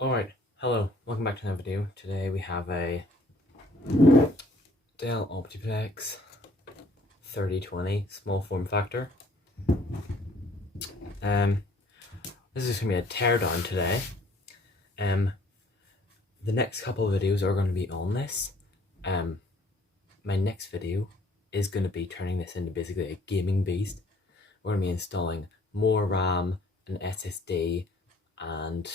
Alright, hello, welcome back to another video. Today we have a Dell optiplex 3020 small form factor. This is going to be a teardown today. The next couple of videos are going to be on this. My next video is going to be turning this into basically a gaming beast. We're going to be installing more RAM, an SSD, and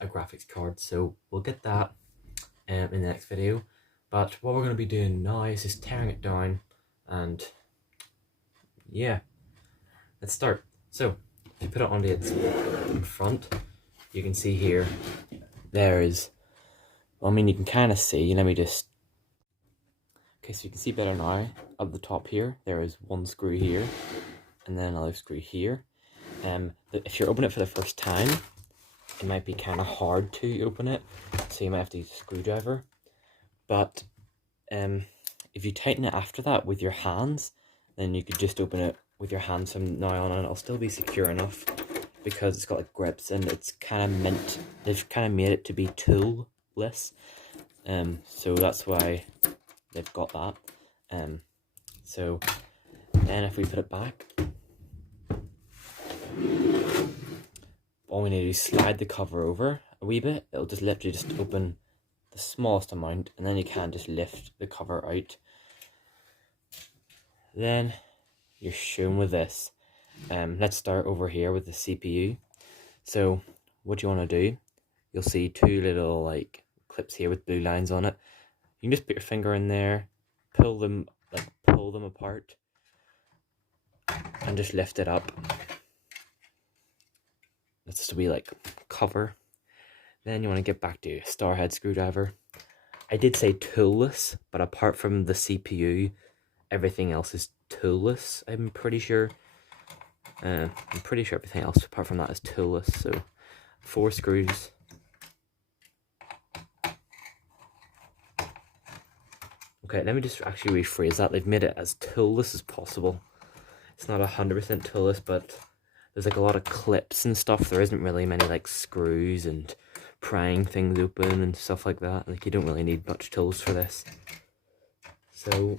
a graphics card, so we'll get that in the next video. But what we're going to be doing now is just tearing it down, and yeah, let's start. So if you put it onto its front, you can see here there's, well, I mean, you can kind of see, let me just, okay, so you can see better now. Up the top here there is one screw here and then another screw here. If you're opening it for the first time, it might be kind of hard to open it, so you might have to use a screwdriver. But if you tighten it after that with your hands, then you could just open it with your hands from now on, and it'll still be secure enough because it's got like grips, and it's kind of meant, they've kind of made it to be tool-less. So that's why they've got that. So then if we put it back, all we need to do is slide the cover over a wee bit. It'll just literally just open the smallest amount, and then you can just lift the cover out. Then you're shown with this. Let's start over here with the CPU. So what you want to do, you'll see two little like clips here with blue lines on it. You can just put your finger in there, pull them apart, and just lift it up. That's just a wee like cover. Then you want to get back to your star head screwdriver. I did say toolless, but apart from the CPU, everything else is toolless. I'm pretty sure. Everything else apart from that is toolless. So 4 screws. Okay, let me just actually rephrase that. They've made it as toolless as possible. It's not 100% toolless, but there's like a lot of clips and stuff. There isn't really many like screws and prying things open and stuff like that. Like, you don't really need much tools for this. So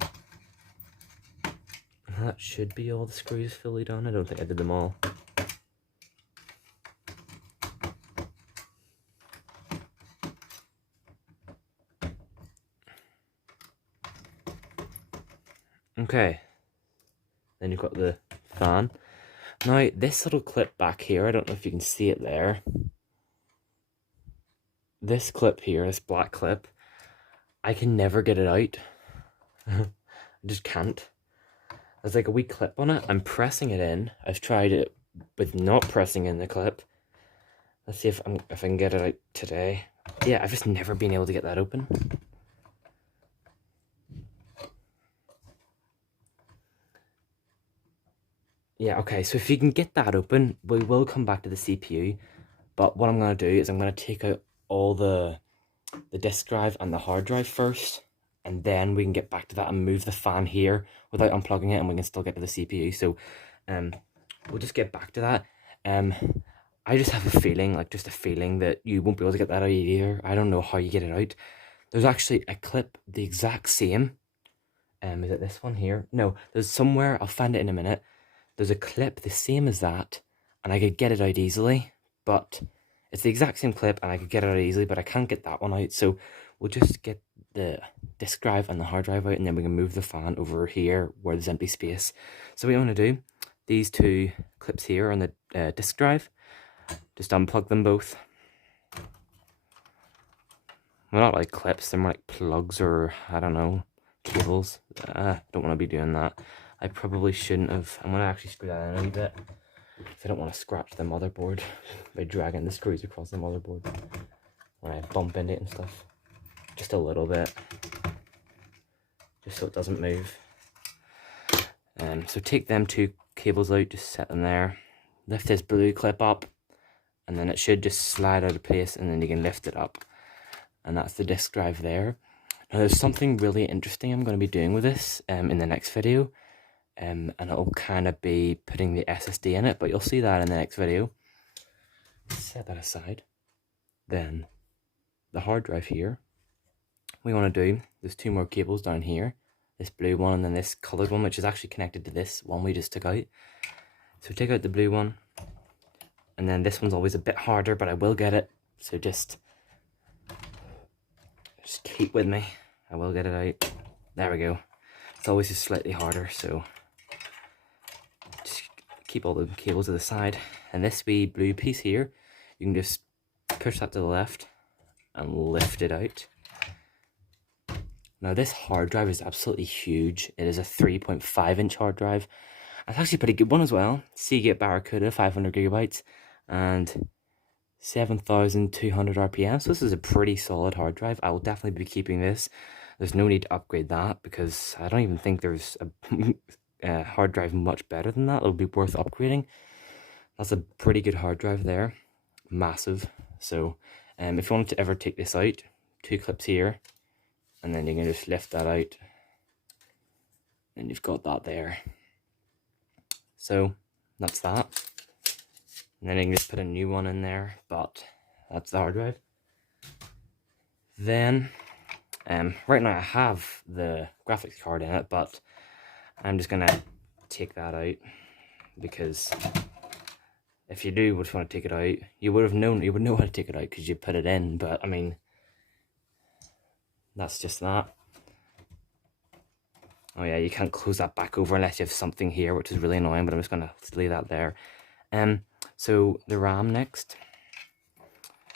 that should be all the screws fully done. I don't think I did them all. Okay, then you've got the fan. Now, this little clip back here, I don't know if you can see it there. This clip here, this black clip, I can never get it out. I just can't. There's like a wee clip on it. I'm pressing it in. I've tried it with not pressing in the clip. Let's see if I can get it out today. Yeah, I've just never been able to get that open. Yeah, okay, so if you can get that open, we will come back to the CPU. But what I'm going to do is I'm going to take out all the disk drive and the hard drive first, and then we can get back to that and move the fan here without unplugging it, and we can still get to the CPU. So we'll just get back to that. I just have a feeling, that you won't be able to get that out either. I don't know how you get it out. There's actually a clip the exact same. Is it this one here? No, there's somewhere, I'll find it in a minute. There's a clip the same as that, and I could get it out easily, but it's the exact same clip and I could get it out easily, but I can't get that one out. So we'll just get the disk drive and the hard drive out, and then we can move the fan over here where there's empty space. So what you want to do, these two clips here on the disk drive, just unplug them both. Well, not like clips, they're more like plugs, or I don't know, cables. Don't want to be doing that. I probably shouldn't have. I'm going to actually screw that in a wee bit, because I don't want to scratch the motherboard by dragging the screws across the motherboard when I bump into it and stuff. Just a little bit, just so it doesn't move. So take them two cables out, just set them there. Lift this blue clip up, and then it should just slide out of place, and then you can lift it up. And that's the disk drive there. Now there's something really interesting I'm going to be doing with this in the next video. And it'll kind of be putting the SSD in it, but you'll see that in the next video. Set that aside. Then the hard drive here, we want to do, there's 2 more cables down here, this blue one and then this coloured one, which is actually connected to this one we just took out. So take out the blue one, and then this one's always a bit harder, but I will get it, so just keep with me. I will get it out. There we go. It's always just slightly harder, so just keep all the cables to the side. And this wee blue piece here, you can just push that to the left and lift it out. Now this hard drive is absolutely huge. It is a 3.5-inch hard drive. It's actually a pretty good one as well. Seagate Barracuda, 500 gigabytes and 7,200 RPM. So this is a pretty solid hard drive. I will definitely be keeping this. There's no need to upgrade that because I don't even think there's a hard drive much better than that. It'll be worth upgrading. That's a pretty good hard drive there. Massive. So if you wanted to ever take this out, 2 clips here, and then you can just lift that out, and you've got that there. So that's that. And then you can just put a new one in there, but that's the hard drive. Then right now I have the graphics card in it, but I'm just gonna take that out, because if you do just want to take it out, you would know how to take it out because you put it in. But I mean, that's just that. Oh yeah, you can't close that back over unless you have something here, which is really annoying, but I'm just gonna leave that there. So the RAM next.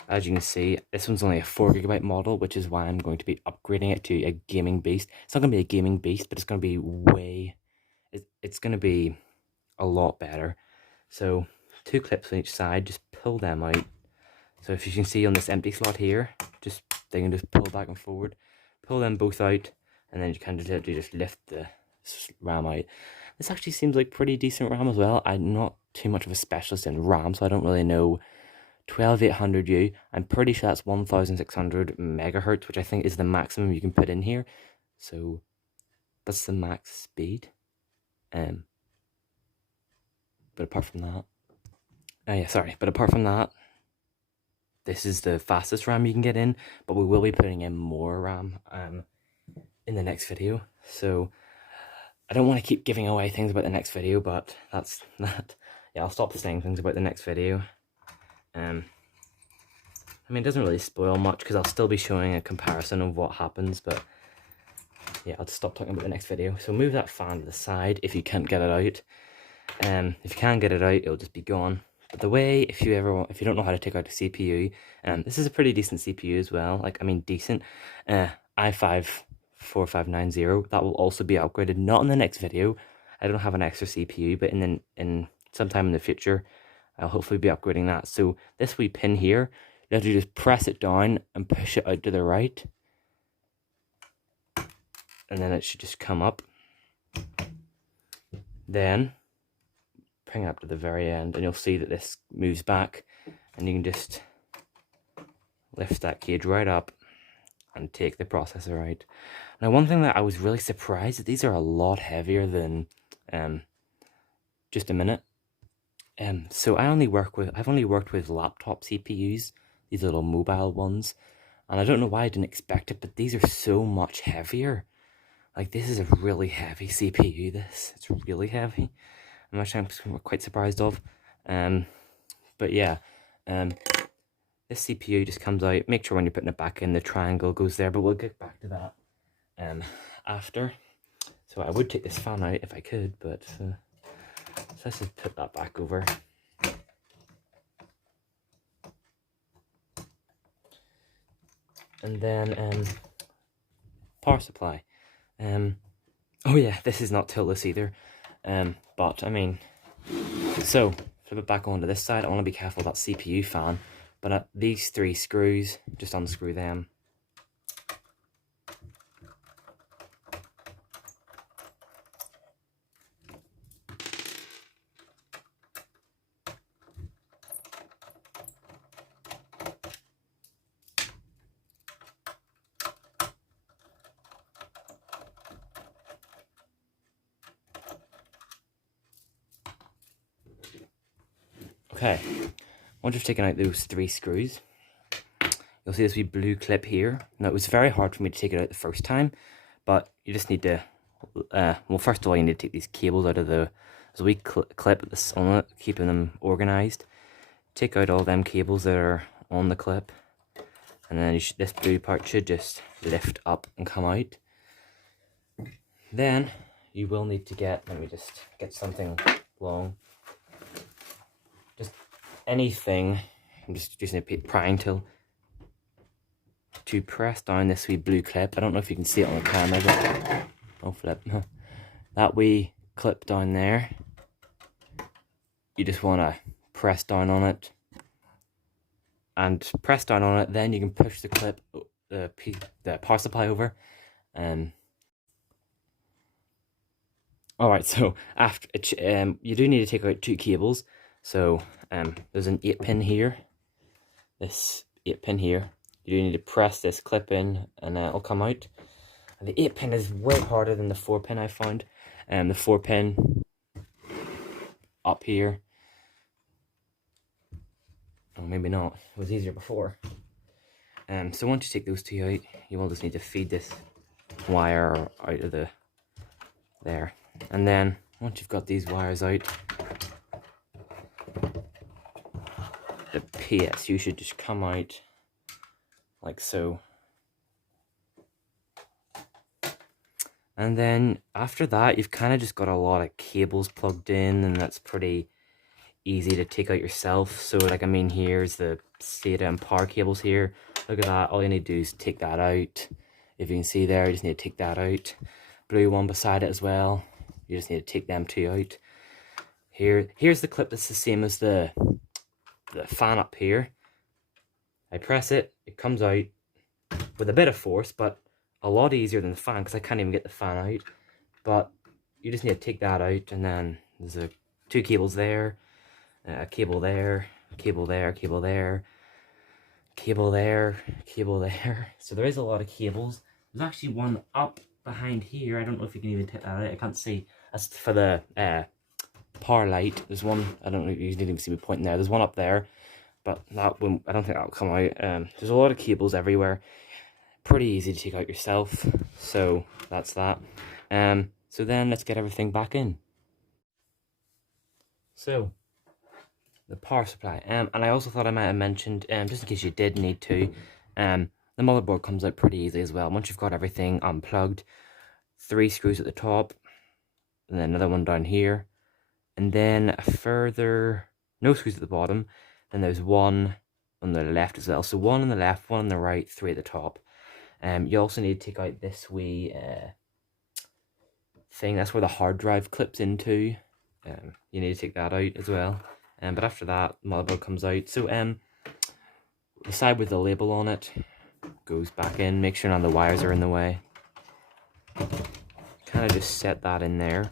As you can see, this one's only a 4 gigabyte model, which is why I'm going to be upgrading it to a gaming beast. It's not going to be a gaming beast, but it's going to be it's going to be a lot better. So 2 clips on each side, just pull them out. So if you can see on this empty slot here, they can just pull back and forward, pull them both out, and then you kind of just lift the RAM out. This actually seems like pretty decent RAM as well. I'm not too much of a specialist in RAM, so I don't really know. 12800U, I'm pretty sure that's 1600 megahertz, which I think is the maximum you can put in here. So that's the max speed. But apart from that, but apart from that, this is the fastest RAM you can get in, but we will be putting in more RAM in the next video. So I don't want to keep giving away things about the next video, but that's that. Yeah, I'll stop saying things about the next video. I mean, it doesn't really spoil much because I'll still be showing a comparison of what happens, but yeah, I'll just stop talking about the next video. So move that fan to the side if you can't get it out. If you can get it out, it'll just be gone. But the way, if you don't know how to take out a CPU, this is a pretty decent CPU as well. Like, I mean, decent. i5 4590, that will also be upgraded. Not in the next video. I don't have an extra CPU, but in sometime in the future, I'll hopefully be upgrading that. So this wee pin here, you have to just press it down and push it out to the right. And then it should just come up. Then bring it up to the very end and you'll see that this moves back, and you can just lift that cage right up and take the processor out. Now, one thing that I was really surprised that these are a lot heavier than just a minute. So I've only worked with laptop CPUs, these little mobile ones, and I don't know why I didn't expect it, but these are so much heavier. Like, this is a really heavy CPU, it's really heavy. I'm actually quite surprised of. But yeah, this CPU just comes out. Make sure when you're putting it back in, the triangle goes there, but we'll get back to that after. So I would take this fan out if I could, but so let's just put that back over. And then power supply. Oh yeah, this is not tiltless either. But I mean, so flip it back onto this side. I want to be careful of that CPU fan, but these 3 screws, just unscrew them. Okay, once you've taken out those 3 screws, you'll see this wee blue clip here. Now it was very hard for me to take it out the first time, but you just need to, well, first of all you need to take these cables out of there's a wee clip that's on it, keeping them organized. Take out all them cables that are on the clip, and then this blue part should just lift up and come out. Then you will need to let me just get something long, just anything. I'm just using a prying tool to press down this wee blue clip. I don't know if you can see it on the camera, but oh flip, that wee clip down there, you just want to press down on it, and press down on it, then you can push the clip, the power supply over. Alright, so after you do need to take out 2 cables. So there's an 8-pin here, this 8-pin here. You do need to press this clip in, and it'll come out. And the 8-pin is way harder than the 4-pin I found. The 4-pin up here. Oh, maybe not. It was easier before. So once you take those 2 out, you will just need to feed this wire out of there. And then once you've got these wires out, the PSU should just come out like so. And then after that, you've kind of just got a lot of cables plugged in, and that's pretty easy to take out yourself. So like, I mean, here's the SATA and power cables here. Look at that. All you need to do is take that out. If you can see there, you just need to take that out. Blue one beside it as well. You just need to take them 2 out. Here's the clip that's the same as the fan up here. I press it, it comes out with a bit of force, but a lot easier than the fan, because I can't even get the fan out. But you just need to take that out, and then there's 2 cables there, a cable there, cable there, cable there, cable there, cable there. So there is a lot of cables. There's actually one up behind here. I don't know if you can even take that out. I can't see. That's for the power light. There's one, I don't know if you didn't even see me pointing there. There's one up there, but that one, I don't think that'll come out. There's a lot of cables everywhere. Pretty easy to take out yourself. So that's that. So then let's get everything back in. So the power supply. And I also thought I might have mentioned, just in case you did need to, the motherboard comes out pretty easily as well. Once you've got everything unplugged, 3 screws at the top, and then another one down here, and then a further, no screws at the bottom, and there's one on the left as well. So 1 on the left, 1 on the right, 3 at the top. You also need to take out this wee thing. That's where the hard drive clips into. You need to take that out as well. But after that, the motherboard comes out. So the side with the label on it goes back in. Make sure none of the wires are in the way. Kind of just set that in there.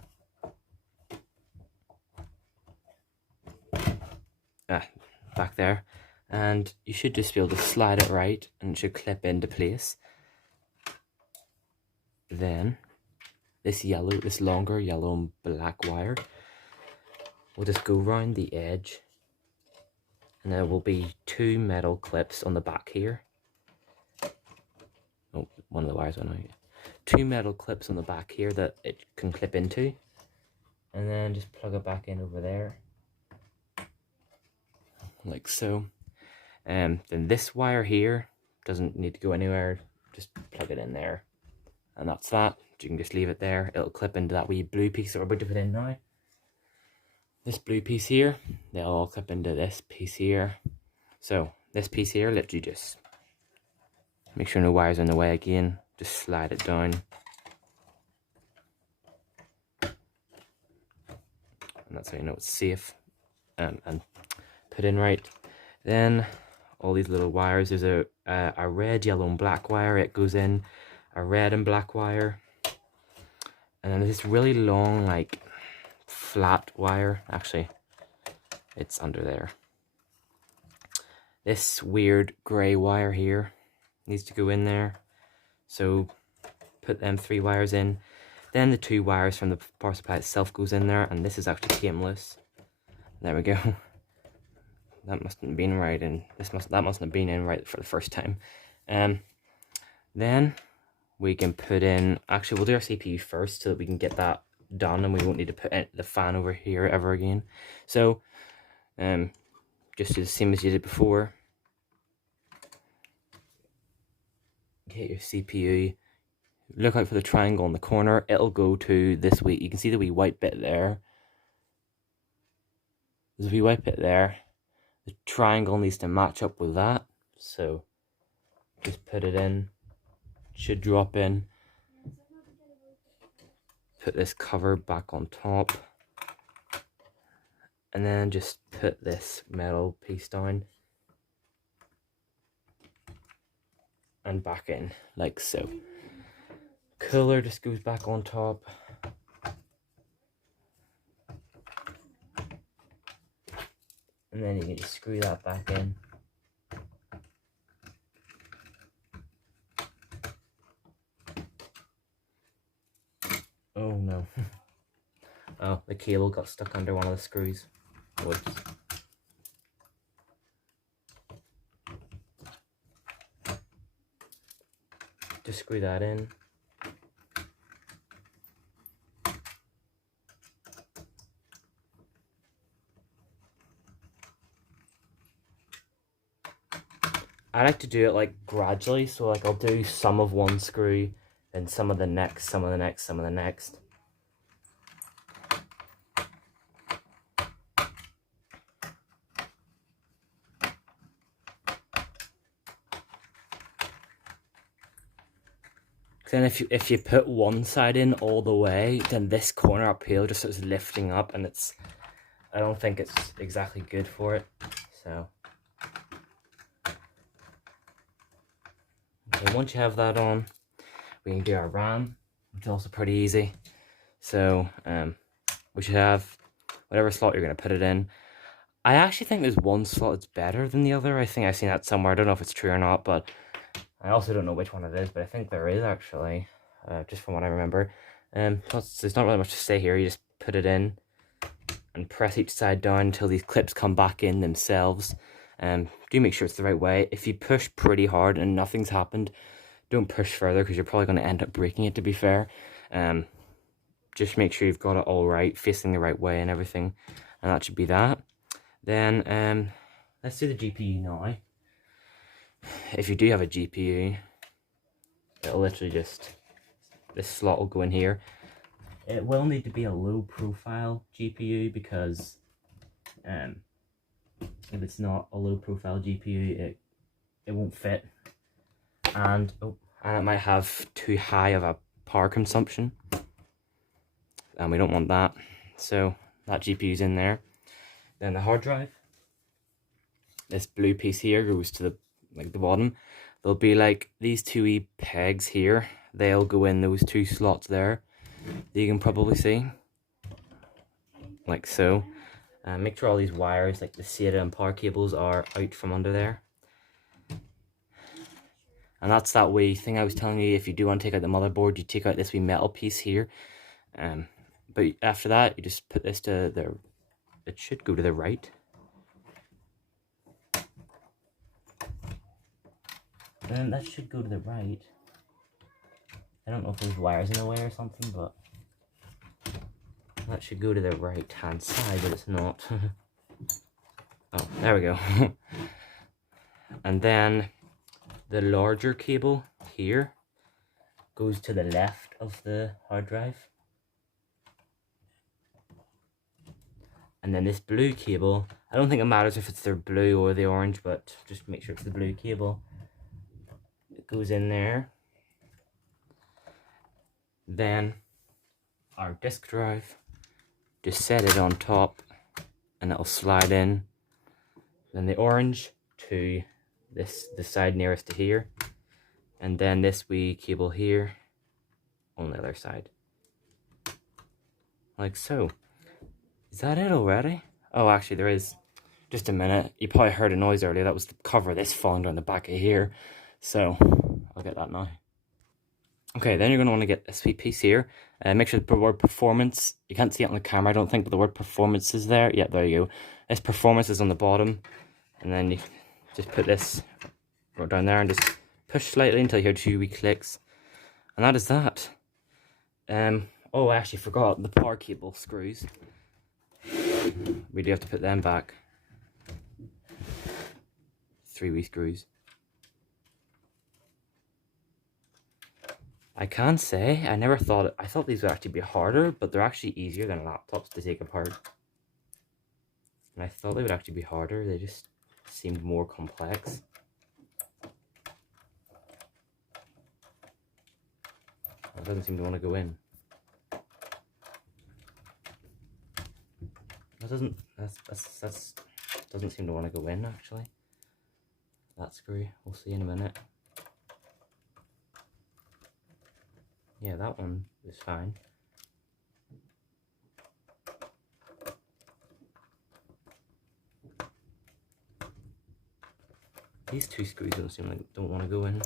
Back there. And you should just be able to slide it right, and it should clip into place. Then this longer yellow and black wire will just go around the edge, and there will be 2 metal clips on the back here. Oh, one of the wires went out. 2 metal clips on the back here that it can clip into, and then just plug it back in over there, like so. Then this wire here doesn't need to go anywhere, just plug it in there, and that's that. You can just leave it there. It'll clip into that wee blue piece that we're about to put in now. This blue piece here, they'll all clip into this piece here. So this piece here, literally just make sure no wires are in the way again. Just slide it down, and that's how you know it's safe and put in right. Then all these little wires, there's a red, yellow and black wire. It goes in, a red and black wire, and then there's this really long, like, flat wire. Actually, it's under there. This weird grey wire here needs to go in there. So put them 3 wires in. Then the 2 wires from the power supply itself goes in there, and this is actually came loose. There we go. that mustn't have been right, and that mustn't have been in right for the first time. Then we can put in, actually we'll do our CPU first so that we can get that done and we won't need to put the fan over here ever again. So just do the same as you did before. Get your CPU, look out for the triangle in the corner. It'll go to this wee, you can see the wee white bit there. There's a wee white bit there. The triangle needs to match up with that, so just put it in. It should drop in. Put this cover back on top, and then just put this metal piece down and back in, like so. Cooler just goes back on top. And then you can just screw that back in. Oh no. Oh, the cable got stuck under one of the screws. Whoops. Just screw that in. I like to do it like gradually, so like I'll do some of one screw, then some of the next, some of the next, some of the next. Then if you put one side in all the way, then this corner up here just starts lifting up, and I don't think it's exactly good for it. So okay, once you have that on, we can do our RAM, which is also pretty easy. So we should have whatever slot you're going to put it in. I actually think there's one slot that's better than the other. I think I've seen that somewhere. I don't know if it's true or not, but I also don't know which one it is, but I think there is actually, just from what I remember. There's not really much to say here. You just put it in and press each side down until these clips come back in themselves. Do make sure it's the right way. If you push pretty hard and nothing's happened, don't push further because you're probably going to end up breaking it, to be fair. Just make sure you've got it all right, facing the right way and everything, and that should be that. Then let's do the GPU now. If you do have a GPU, it'll literally just, this slot will go in here. It will need to be a low profile GPU because if it's not a low profile GPU, it won't fit, and it might have too high of a power consumption, and we don't want that. So that GPU's in there. Then the hard drive, this blue piece here goes to the bottom. There'll be like these two wee pegs here. They'll go in those two slots there that you can probably see, like so. Make sure all these wires, like the SATA and power cables, are out from under there. And that's that wee thing I was telling you. If you do want to take out the motherboard, you take out this wee metal piece here. But after that, you just put this to the, it should go to the right. And that should go to the right. I don't know if there's wires in the way or something, but that should go to the right hand side, but it's not. Oh, there we go. And then the larger cable here goes to the left of the hard drive. And then this blue cable, I don't think it matters if it's the blue or the orange, but just make sure it's the blue cable. It goes in there. Then our disk drive, just set it on top and it'll slide in. Then the orange to the side nearest to here, and then this wee cable here on the other side, like so. Is that it already? Oh, actually there is, just a minute, you probably heard a noise earlier. That was the cover of this falling down the back of here, so I'll get that now. Okay, then you're going to want to get a sweet piece here. Make sure the word performance, you can't see it on the camera I don't think, but the word performance is there. Yeah, there you go. This performance is on the bottom. and then you just put this right down there and just push slightly until you hear 2 wee clicks, and that is that. Oh, I actually forgot the power cable screws. We do have to put them back. 3 wee screws. I can say, I thought these would actually be harder, but they're actually easier than laptops to take apart. And I thought they would actually be harder, they just seemed more complex. It doesn't seem to want to go in. That doesn't seem to want to go in actually. That screw, we'll see in a minute. Yeah, that one is fine. These 2 screws don't seem like don't want to go in.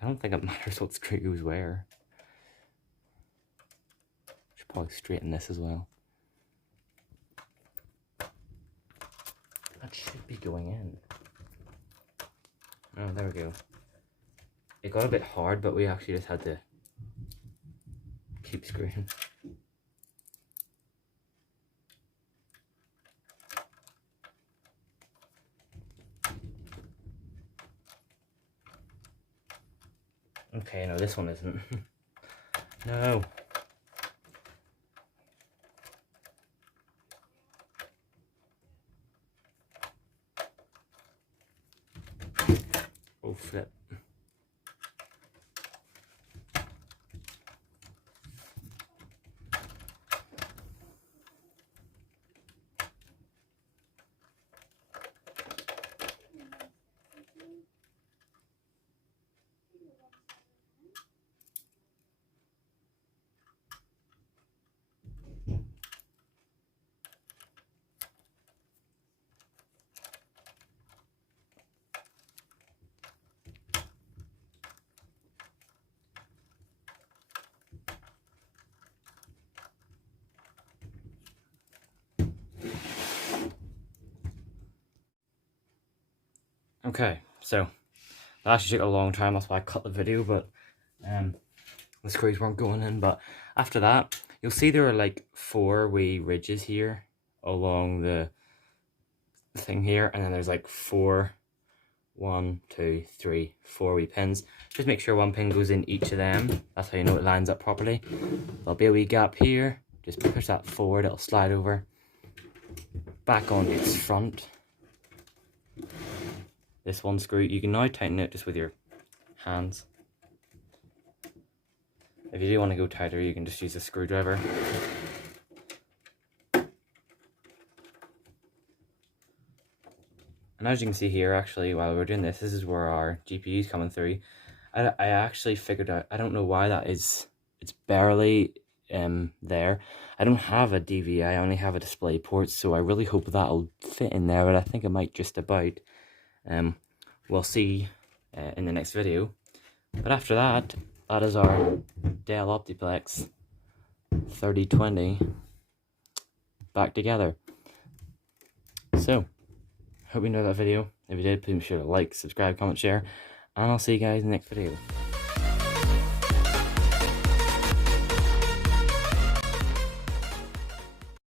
I don't think it matters what screw goes where. Should probably straighten this as well. That should be going in. Oh, there we go. It got a bit hard, but we actually just had to keep screwing. Okay, no, this one isn't. No. Oh, flip. Okay, so that actually took a long time, that's why I cut the video, but the screws weren't going in. But after that, you'll see there are like 4 wee ridges here along the thing here, and then there's like 4 wee pins. Just make sure 1 pin goes in each of them. That's how you know it lines up properly. There'll be a wee gap here. Just push that forward, it'll slide over back on its front. This 1 screw, you can now tighten it just with your hands. If you do want to go tighter, you can just use a screwdriver. And as you can see here, actually, while we're doing this is where our GPU is coming through. I actually figured out, I don't know why that is, it's barely there. I don't have a DVI, I only have a display port, so I really hope that'll fit in there, but I think it might just about. We'll see in the next video. But after that, that is our Dell Optiplex 3020 back together. So, hope you enjoyed that video. If you did, please be sure to like, subscribe, comment, share, and I'll see you guys in the next video.